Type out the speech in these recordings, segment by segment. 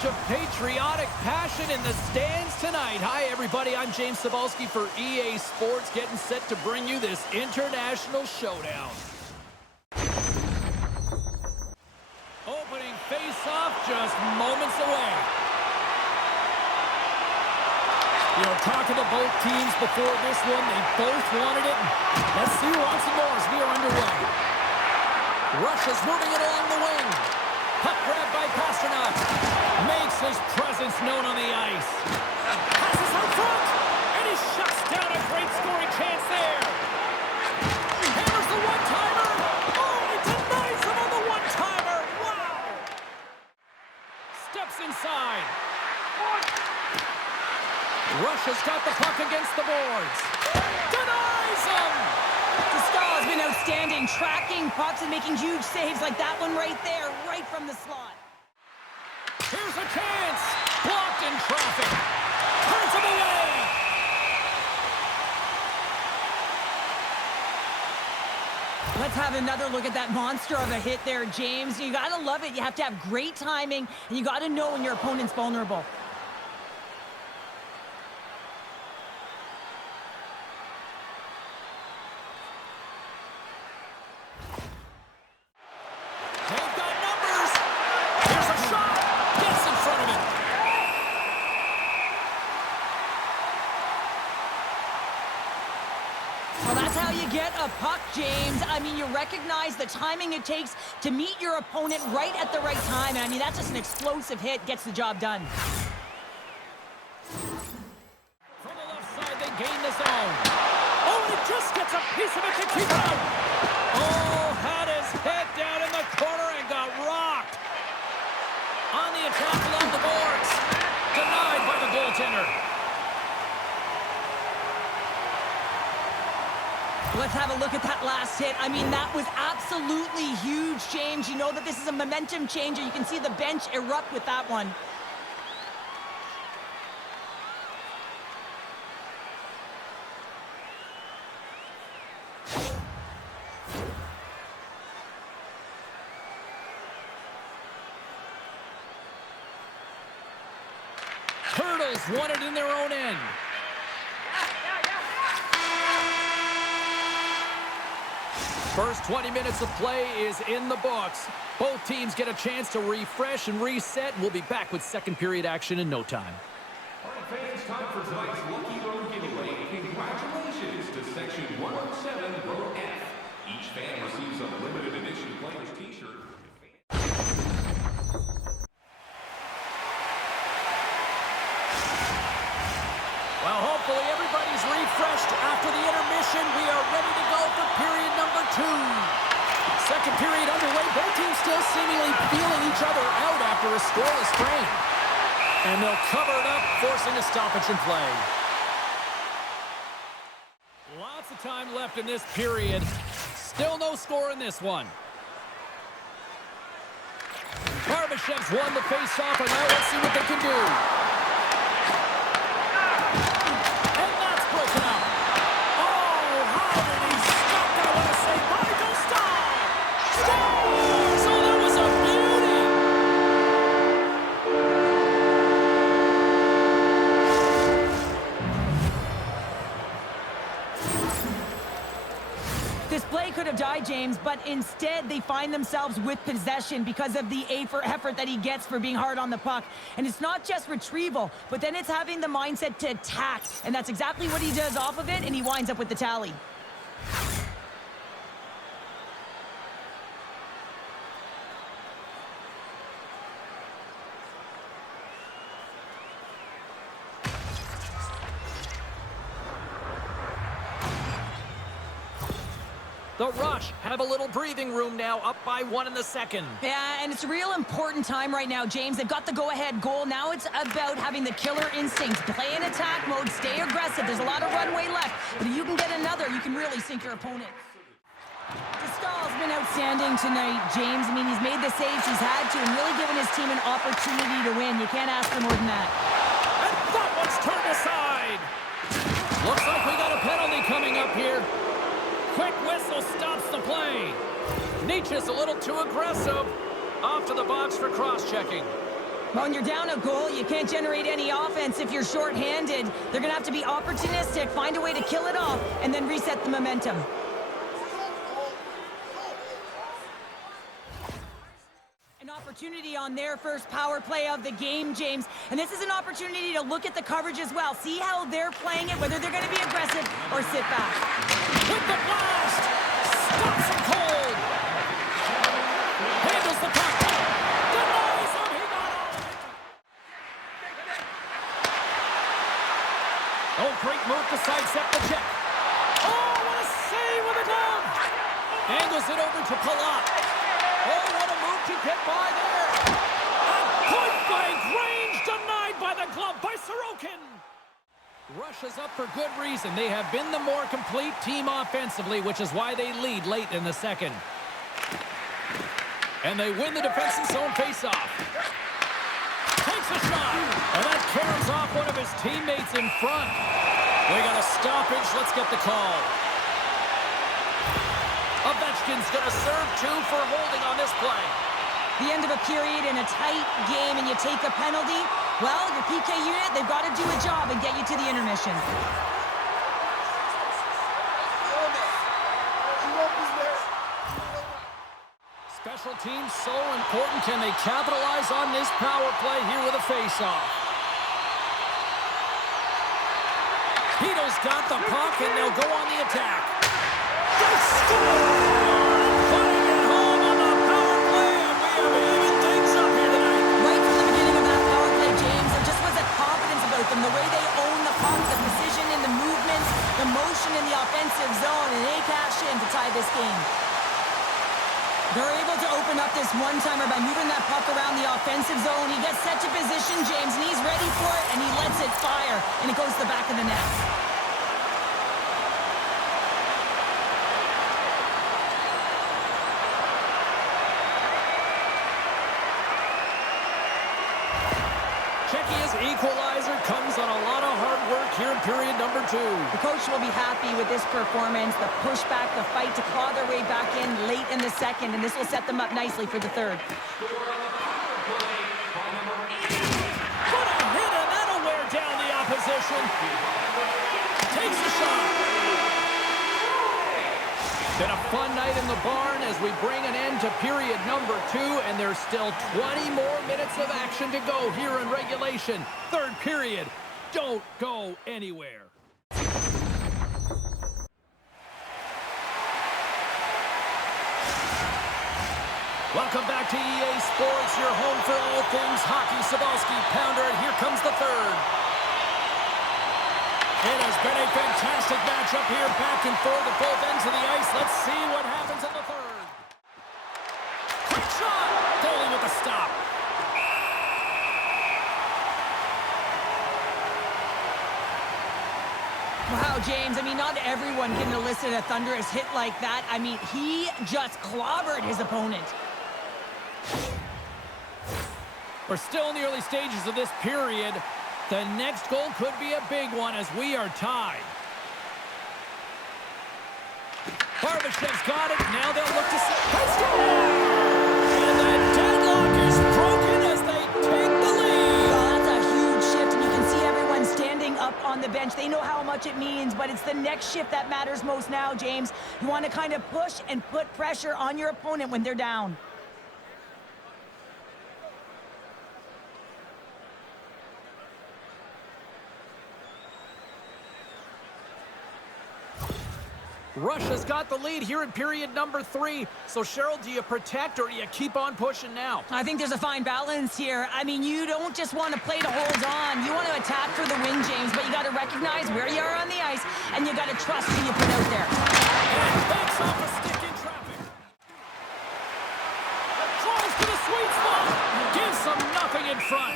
bunch of patriotic passion in the stands tonight. Hi, everybody. I'm James Cebulski for EA Sports, getting set to bring you this international showdown. Opening face-off just moments away. You know, talking to both teams before this one, they both wanted it. Let's see who wants it more as we are underway. Russia's moving it along the wing. Puck grab by Pasternak. Makes his presence known on the ice. Passes out front. And he shuts down a great scoring chance there. Hammers the one-timer. Oh, he denies him on the one-timer. Wow. Steps inside. Russia's got the puck against the boards. Denies him. Has been outstanding, tracking pucks and making huge saves like that one right there, right from the slot. Here's a chance. Blocked in traffic. Turns him away. Let's have another look at that monster of a hit there, James. You got to love it. You have to have great timing, and you got to know when your opponent's vulnerable. Get a puck, James. I mean, you recognize the timing it takes to meet your opponent right at the right time. And I mean, that's just an explosive hit. Gets the job done. From the left side, they gain the zone. Oh, and it just gets a piece of it to keep it out. Oh, had his head down in the corner and got rocked. On the attack along the boards. Denied by the goaltender. Let's have a look at that last hit. I mean, that was absolutely huge, James. You know that this is a momentum changer. You can see the bench erupt with that one. Turtles won it in their own end. First 20 minutes of play is in the books. Both teams get a chance to refresh and reset. We'll be back with second period action in no time. All right, fans, time for tonight's Lucky Road giveaway. Congratulations to Section 107, Row F. Each fan receives a limited edition player's t-shirt. Well, hopefully everybody's refreshed after the intermission. We are ready to go for period number 2. Second period underway. Both teams still seemingly feeling each other out after a scoreless frame. And they'll cover it up, forcing a stoppage in play. Lots of time left in this period. Still no score in this one. Barbashev's won the face-off, and now let's see what they can do. Could have died, James, but instead they find themselves with possession because of the effort that he gets for being hard on the puck. And it's not just retrieval, but then it's having the mindset to attack, and that's exactly what he does off of it, and he winds up with the tally. The Rush have a little breathing room now, up by 1 in the second. Yeah, and it's a real important time right now, James. They've got the go-ahead goal. Now it's about having the killer instincts. Play in attack mode, stay aggressive. There's a lot of runway left, but if you can get another, you can really sink your opponent. Descal's been outstanding tonight, James. I mean, he's made the saves he's had to and really given his team an opportunity to win. You can't ask for more than that. And that one's turned aside. Looks like we got a penalty coming up here. Quick whistle stops the play. Nietzsche's a little too aggressive. Off to the box for cross-checking. Well, when you're down a goal, you can't generate any offense if you're shorthanded. They're going to have to be opportunistic, find a way to kill it off, and then reset the momentum. An opportunity on their first power play of the game, James. And this is an opportunity to look at the coverage as well. See how they're playing it, whether they're going to be aggressive or sit back. With the blast! Stops him cold! Handles the puck! Denies him! He got it! Oh, great move to sidestep the check. Oh, what a save with a glove! Angles it over to Palat. Oh, what a move to get by there! A point-blank range denied by the glove by Sorokin! Russia's up for good reason. They have been the more complete team offensively, which is why they lead late in the second. And they win the defensive zone faceoff. Takes a shot, and that carries off one of his teammates in front. We got a stoppage. Let's get the call. Ovechkin's going to serve 2 for holding on this play. The end of a period in a tight game and you take a penalty, well, your PK unit, they've got to do a job and get you to the intermission. Special teams so important. Can they capitalize on this power play here with a face-off? Peto's got the puck and they'll go on the attack. They score! Putting it home on the power play, and we have even things up here tonight. Right from the beginning of that power play, James, there just was a confidence about them. The way they own the puck, the precision in the movements, the motion in the offensive zone, and they cash in to tie this game. They're able to open up this one-timer by moving that puck around the offensive zone. He gets set to position, James, and he's ready for it, and he lets it fire, and it goes to the back of the net. Czechia's equalizer comes on a lot of hard work here in period number 2. The coach will be happy with this performance, the pushback, the fight to claw their way back in late in the second, and this will set them up nicely for the third. What a hit, and that'll wear down the opposition. Takes the shot. Been a fun night in the barn as we bring an end to period number 2, and there's still 20 more minutes of action to go here in regulation. Third period. Don't go anywhere. Welcome back to EA Sports, your home for all things hockey. Cybulski, Pounder, and here comes the third. It has been a fantastic matchup here, back and forth at both ends of the ice. Let's see what happens in the third. Quick shot! Goalie with a stop. Wow, James, I mean, not everyone can elicit a thunderous hit like that. I mean, he just clobbered his opponent. We're still in the early stages of this period. The next goal could be a big one as we are tied. Barbashev's got it. Now they'll look to see. And the deadlock is broken as they take the lead. Well, that's a huge shift, and you can see everyone standing up on the bench. They know how much it means, but it's the next shift that matters most now, James. You want to kind of push and put pressure on your opponent when they're down. Russia's got the lead here in period number 3. So, Cheryl, do you protect or do you keep on pushing now? I think there's a fine balance here. I mean, you don't just want to play to hold on. You want to attack for the win, James, but you got to recognize where you are on the ice, and you got to trust who you put out there. And backs off a stick in traffic. Draws to the sweet spot. Gives them nothing in front.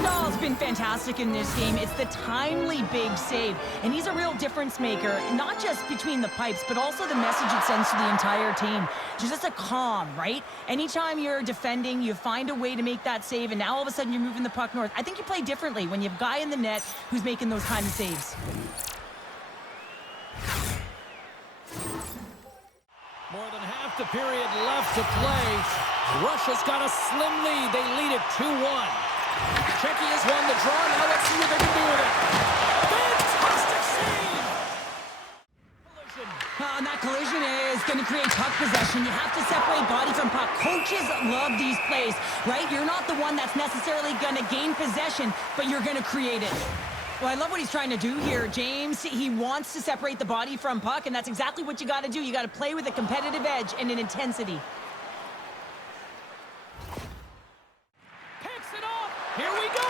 Stahl's been fantastic in this game. It's the timely big save, and he's a real difference maker, not just between the pipes, but also the message it sends to the entire team. Just a calm, right? Anytime you're defending, you find a way to make that save, and now all of a sudden you're moving the puck north. I think you play differently when you have a guy in the net who's making those kind of saves. More than half Half the period left to play. Russia's got a slim lead. They lead it 2-1. Czechia's won the draw. Now let's see what they can do with it. Fantastic save! Collision. And that collision is going to create puck possession. You have to separate body from puck. Coaches love these plays, right? You're not the one that's necessarily going to gain possession, but you're going to create it. Well, I love what he's trying to do here, James. He wants to separate the body from puck, and that's exactly what you got to do. You got to play with a competitive edge and an intensity. Picks it off. Here we go.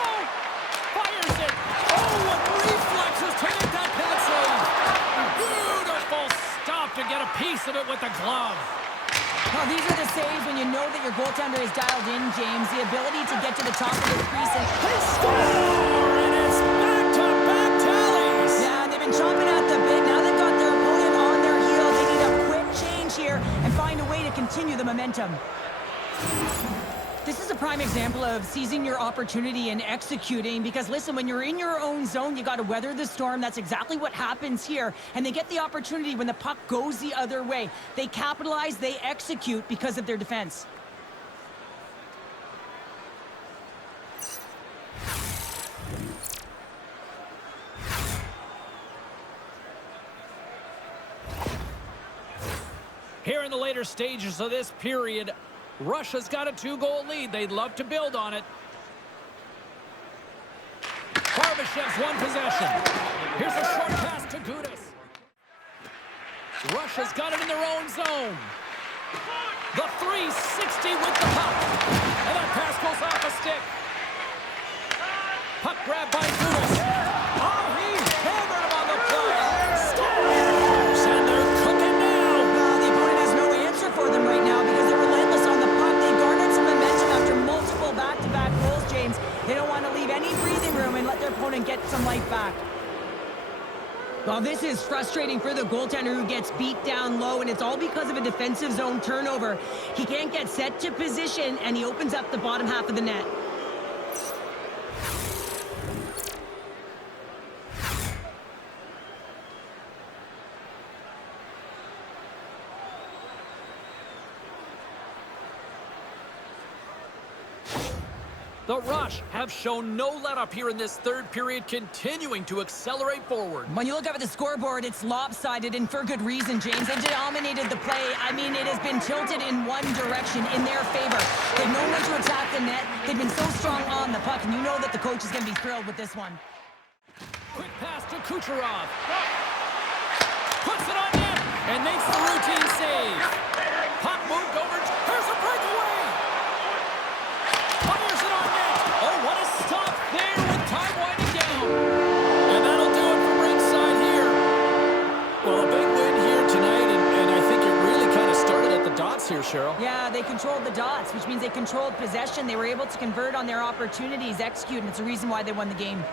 Fires it. Oh, what reflexes to make that pad save. Beautiful stop to get a piece of it with the glove. Well, these are the saves when you know that your goaltender is dialed in, James. The ability to get to the top of the crease and Score! And it's back-to-back tallies. yeah, they've been chomping at the bit. Now they've got their opponent on their heels. They need a quick change here and find a way to continue the momentum. This is a prime example of seizing your opportunity and executing because, listen, when you're in your own zone, you got to weather the storm. That's exactly what happens here. And they get the opportunity when the puck goes the other way. They capitalize, they execute because of their defense. Here in the later stages of this period, Russia's got a 2-goal lead. They'd love to build on it. Barbashev's won possession. Here's a short pass to Gudas. Russia's got it in their own zone. The 360 with the puck. And that pass goes off a stick. Puck grab by Gudas. Oh, he hammered him on the play. Scores! And they're cooking now. Well, the opponent has no answer for them right now because they're relentless on the puck. They garnered some momentum after multiple back-to-back goals, James. They don't want to leave any breathing room and let their opponent get some life back. Well, this is frustrating for the goaltender who gets beat down low, and it's all because of a defensive zone turnover. He can't get set to position, and he opens up the bottom half of the net. The Rush have shown no let-up here in this third period, continuing to accelerate forward. When you look up at the scoreboard, it's lopsided, and for good reason, James. They've dominated the play. I mean, it has been tilted in one direction, in their favor. They've known when to attack the net. They've been so strong on the puck, and you know that the coach is going to be thrilled with this one. Quick pass to Kucherov. Puts it on net and makes the routine save. Puck moved over. Here's a breakaway. Fires it on net. Oh, what a stop there with time winding down. And that'll do it from ringside here. Well, a big win here tonight, and I think it really kind of started at the dots here, Cheryl. Yeah, they controlled the dots, which means they controlled possession. They were able to convert on their opportunities, execute, and it's a reason why they won the game.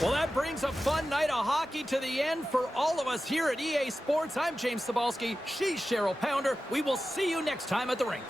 Well, that brings a fun night of hockey to the end for all of us here at EA Sports. I'm James Cybulski. She's Cheryl Pounder. We will see you next time at the rink.